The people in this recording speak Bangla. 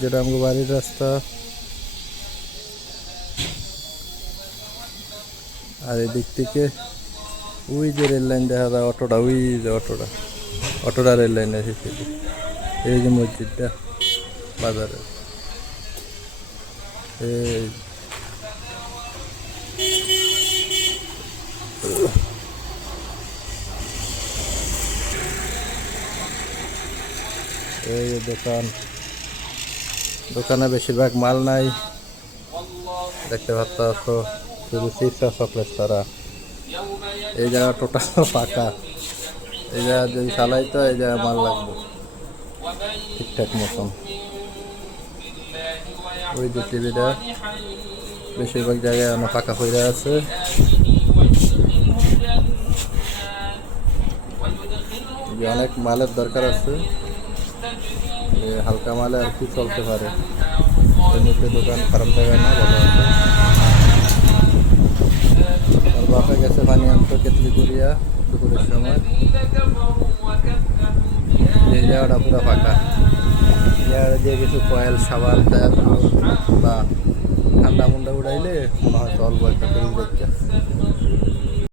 যেটা আমার বাড়ির রাস্তা। আর এদিক থেকে ওই যে রেল লাইন দেখা যায়, অটোটা, ওই যে অটোটা রেল লাইন এসেছে। এই যে মসজিদটা বাজারে, এই দোকানে বেশিরভাগ মাল নাই, দেখতে পাচ্ছ। শুধু চিপস চকলেট ছাড়া। এই জায়গা টোটাল ফাঁকা। এই জায়গা যদি চালাই তো এই জায়গায় মাল লাগবে ঠিকঠাক মতন। ওই যে টিভিটা, বেশিরভাগ জায়গায় অনেক ফাঁকা হয়ে আছে। অনেক মালের দরকার আছে, হালকা মালে আর কি চলতে পারে। এমনিতে দোকান খারাপ জায়গায় না, ভালো আছে। আর বাপে গেছে পানি আনতো কেতলিপুরিয়া দুপুরের সময়। এই জায়গাটা পুরো ফাঁকা। জায়গাটা দিয়ে কিছু কয়েল, সাবান, তেল বা ঠান্ডা মুন্ডা উড়াইলে মনে হয় অল্প একটা ফ্রিজ দেখতে।